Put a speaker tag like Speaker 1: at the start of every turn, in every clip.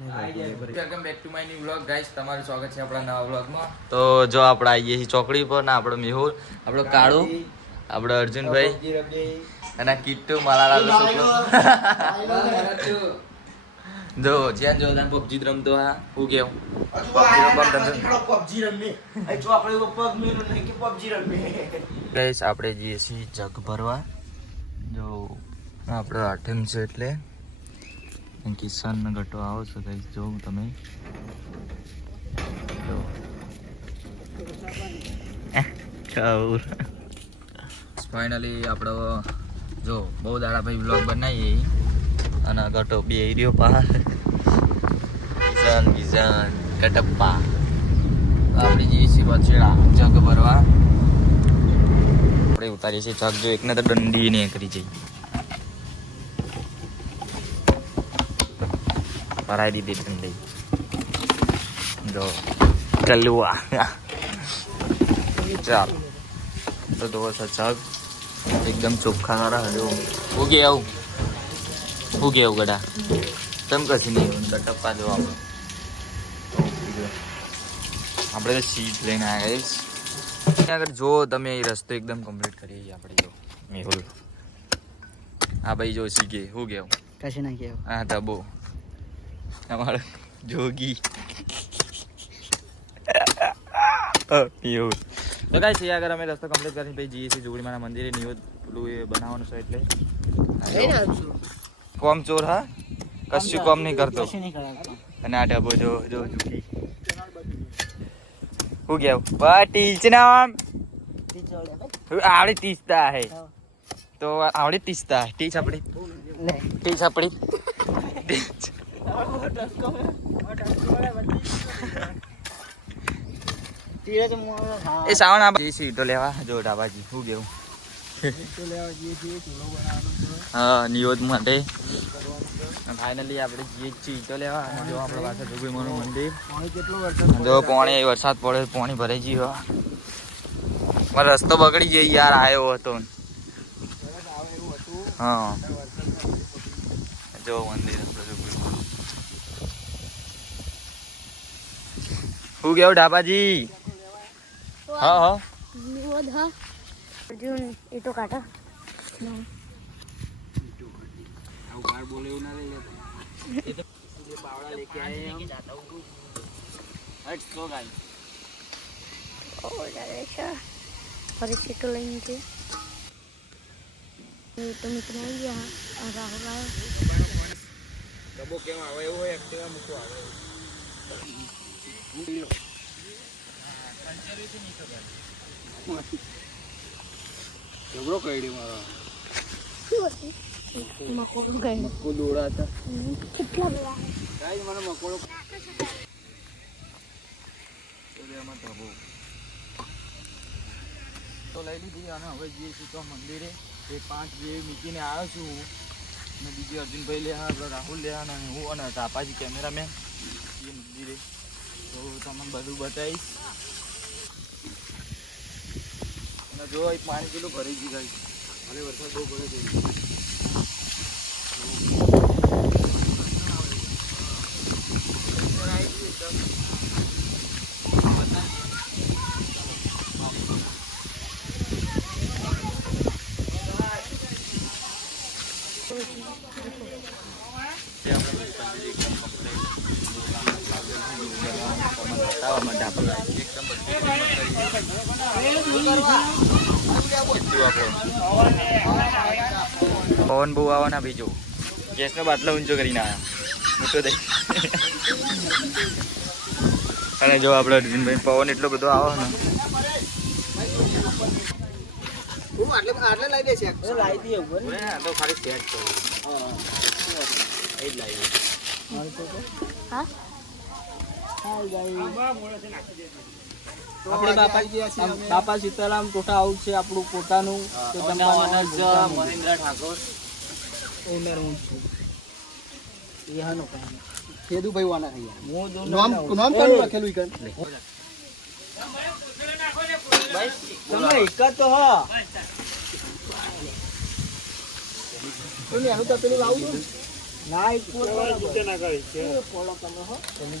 Speaker 1: Welcome back to my new vlog guys તમારું સ્વાગત છે આપણા નવા વ્લોગમાં તો જો આપણે આવીએ છીએ ચોકડી પર ને આપણો મેહુલ આપણો કાળુ આપણો અર્જુનભાઈ અને આ કિટ્ટુ માલાલાલ છોકરો જો જ્યાં જો ત્યાં પબજી રમતો હા? હું કેવું? પબજી રમવા ગાઈસ આપણે જઈએ છીએ જગ ભરવા. જો આપણો આઠમ છે એટલે કિસાન ગટો આવો છો ગાઈસ જો તમે. ફાઇનલી આપણો જો બહુ દાડા ભાઈ વ્લોગ બનાવીએ અને ગટો બે રહ્યો પાર કિસાન કિસાન કટપ્પા. આપણે જઈએ છીએ વચેડા જગ ભરવા. આપણે ઉતારીએ છીએ જગ જો એકને તો દંડી ને કરી જઈ ભરાઈ દીધી દંડી જો કલુઆ ચાલ તો તો જગ એકદમ ચોખ્ખા સારા જો ઉગે આવું ઉગે આવું ગડા તમ કશી નહીં કટપ્પા જો આપણે આપણે તો સીટ લઈને આવ્યા ત્યાં આગળ જો તમે એ રસ્તો એકદમ કમ્પ્લીટ કરી આપણે જો મેહુલ હા ભાઈ જો શીખે હું ગયો
Speaker 2: કશું ના કેવું
Speaker 1: હા તબો અમારો જોગી મેહુલ તો કાંઈ છે આગળ અમે રસ્તો કમ્પ્લીટ કરીને પછી જઈએ છીએ જોગડીમાના મંદિરે નિયોદ પેલું એ બનાવવાનું છે એટલે કોમ ચોર હા કશું કોમ નહીં કરતો
Speaker 2: કશું નહીં કરાવતો
Speaker 1: અને આ ડબ્બો જો જો ચૂકી હું ગયા બા ટીચ નામ આવડી તીસતા હે તો આવડી તીસતા હે ટીચ આપડી
Speaker 2: લે
Speaker 1: ટીચ આપડી ટીચ
Speaker 2: તીરે તો હું હા
Speaker 1: એ સાવણ આ જઈ સીટો લેવા, જો ડાબાજી
Speaker 2: શું છે
Speaker 1: હા નિયોજ માટે. ફાઇનલી આપણે જઈએ છીએ, ઈટો લેવા. જો આપણે પાસે જોગીમાનું મંદિર. જો પાણી વરસાદ પડે, પાણી ભરાઈ ગયો મારો રસ્તો બગડી ગયો યાર આવ્યો હતો. હા. જો મંદિર. હું ગયો ડાબાજી? હા હા.
Speaker 3: અર્જુન ઈટો કાટા તો મિત્રો આવી ગયા રાહુલ
Speaker 2: આવે કેમ આવે? એવું હોય એક્ટિવા મૂકવા આવે. ઝઘડો કઈડી મારો?
Speaker 3: મકોડું ગયું
Speaker 2: મક્કો દોડા હતા.
Speaker 3: કેટલા બધા
Speaker 2: કાંઈ મને મકોડો
Speaker 1: તો લઈ લીધી અને હવે જઈએ છીએ તો મંદિરે. એ પાંચ જેવી મૂકીને આવ્યો છું હું. અને બીજી અર્જુનભાઈ લે આપણે રાહુલ લે અને હું અને તાપાજી કેમેરામેન. એ મંદિરે. તો તમને બધું બતાવીશ. અને જો પાણી કેટલું ભરી ગયું
Speaker 2: અને વરસાદ બહુ પડે છે
Speaker 1: તે આપણે મંદિર એકદમ complete બતાવવામાં ઢાબા લાગી. એકદમ બધું કેટલું આપણે પવન બહુ આવવાના બીજો. ગેસનો બાટલો ઊંચો કરીને આવ્યા મોટો દઈ અને જો આપણે અર્જુનભાઈ પવન એટલો બધો આવે ને.
Speaker 2: હું આટલે આટલે લાવી દે આપણે બાપા બાપા સીતારામ ટોટા આવું છે આપણું પોતાનું
Speaker 1: મહેન્દ્ર ઠાકોર.
Speaker 2: ઓનર હું છું. નામ નામ લખેલું તમે એક તો હા. છું. હું?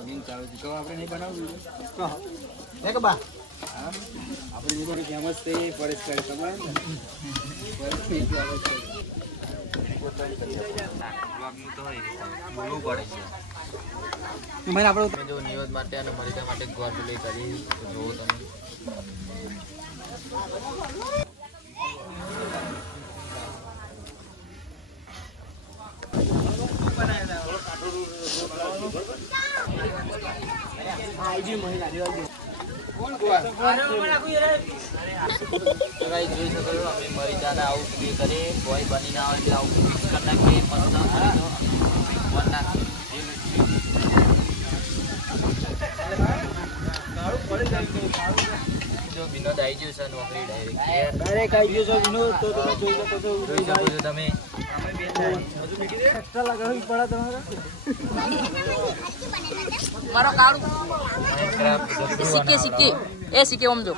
Speaker 2: વ્લોગિંગ ચાલુ છે. કહો આપણે નહીં બનાવવું જોઈએ. કે બા. આપણે નહીં બધું ફેમસ છે એ પરેશ કરે તમારે મને આપણે
Speaker 1: જો ન્યૂઝ માટે અને મરીકા માટે ગોળ પ્લે કરી તો જોવો તમે. જોઈ શકો છો અમે મરીચાને આવું પ્લે કરીએ. બોય બની ના હોય આવું મિક્સ કરી નાખીએ મસ્ત વન જો વિનોદ આવી ગયો છે નોકરી ડાયરેક્ટ
Speaker 2: ડાયરેક્ટ આવી ગયો છો વિનોદ તો તમે જોઈ શકો છો
Speaker 1: જોઈ શકો છો તમે.
Speaker 4: મારો કાળું. સિક્કે સિક્કે. એ સિક્કે ઓમ જો.